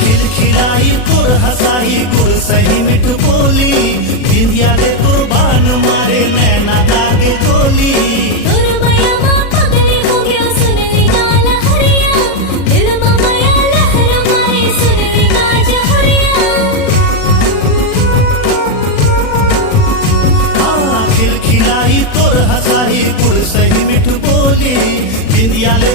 खिलखिलाई तोर हंसाई गुड़ सही मिठ बोली, बिंदिया ले कुर्बान मारे नैना दागे गोली। खिलखिलाई तोर हंसाई गुड़ सही मिठ बोली, बिंदिया ले